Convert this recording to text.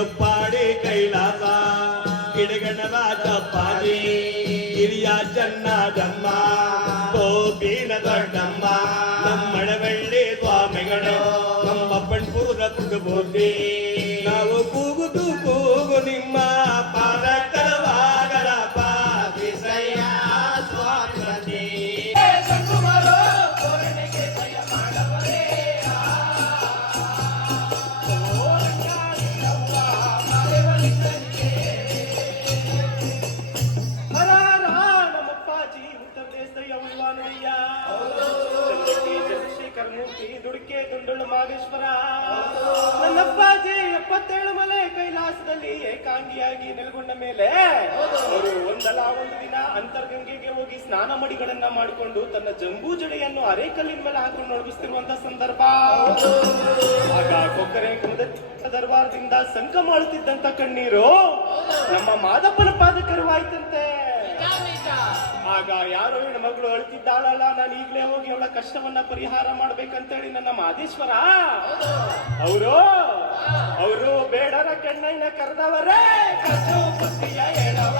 ಕಿಡಪಾಡಿ ಕೈಲಾಸ ಕಿಡಗಣದ ಚಪ್ಪಾಡಿ ಹಿರಿಯ ಚನ್ನದಮ್ಮ ಗೋಪಿನ ದೊಡ್ಡಮ್ಮ ನಮ್ಮಳವಳ್ಳಿ ಸ್ವಾಮಿಗಳು ನಮ್ಮ ಪಣ್ಪುರ ಪುಡುಬೋಟಿ ಕೈಲಾಸದಲ್ಲಿ ಏಕಾಂಗಿಯಾಗಿ ನೆಲೆಗೊಂಡ ಮೇಲೆ ಅವರು ಒಂದಲ್ಲ ಒಂದು ದಿನ ಅಂತರ್ಗಂಗೆಗೆ ಹೋಗಿ ಸ್ನಾನ ಮಡಿಗಳನ್ನ ಮಾಡಿಕೊಂಡು ತನ್ನ ಜಂಬೂ ಜಡೆಯನ್ನು ಅರೆಕಲ್ಲಿನ ಮೇಲೆ ಹಾಕೊಂಡು ನೊಳಗಿಸ್ತಿರುವಂತ ಸಂದರ್ಭ. ಆಗ ಕೊಕ್ಕರೆ ದರ್ಬಾರದಿಂದ ಸಂಕ ಮಾಡುತ್ತಿದ್ದಂತ ಕಣ್ಣೀರು ನಮ್ಮ ಮಾದಪ್ಪನ ಪಾದಕರವಾಯ್ತಂತೆ ಆಗ ಯಾರೋ ಹೆಣ್ಣು ಮಗಳು ಅಳ್ತಿದ್ದಾಳಲ್ಲ, ನಾನು ಈಗಲೇ ಹೋಗಿ ಅವಳ ಕಷ್ಟವನ್ನ ಪರಿಹಾರ ಮಾಡ್ಬೇಕಂತೇಳಿ ನನ್ನ ಮಾದೇಶ್ವರ. ಅವರು ಅವರು ಬೇಡರ ಕಣ್ಣಯ್ಯನ ಕರೆದವರೇ ಕಟ್ಟು ಬುದ್ಧಿಯ ಹೇಳವ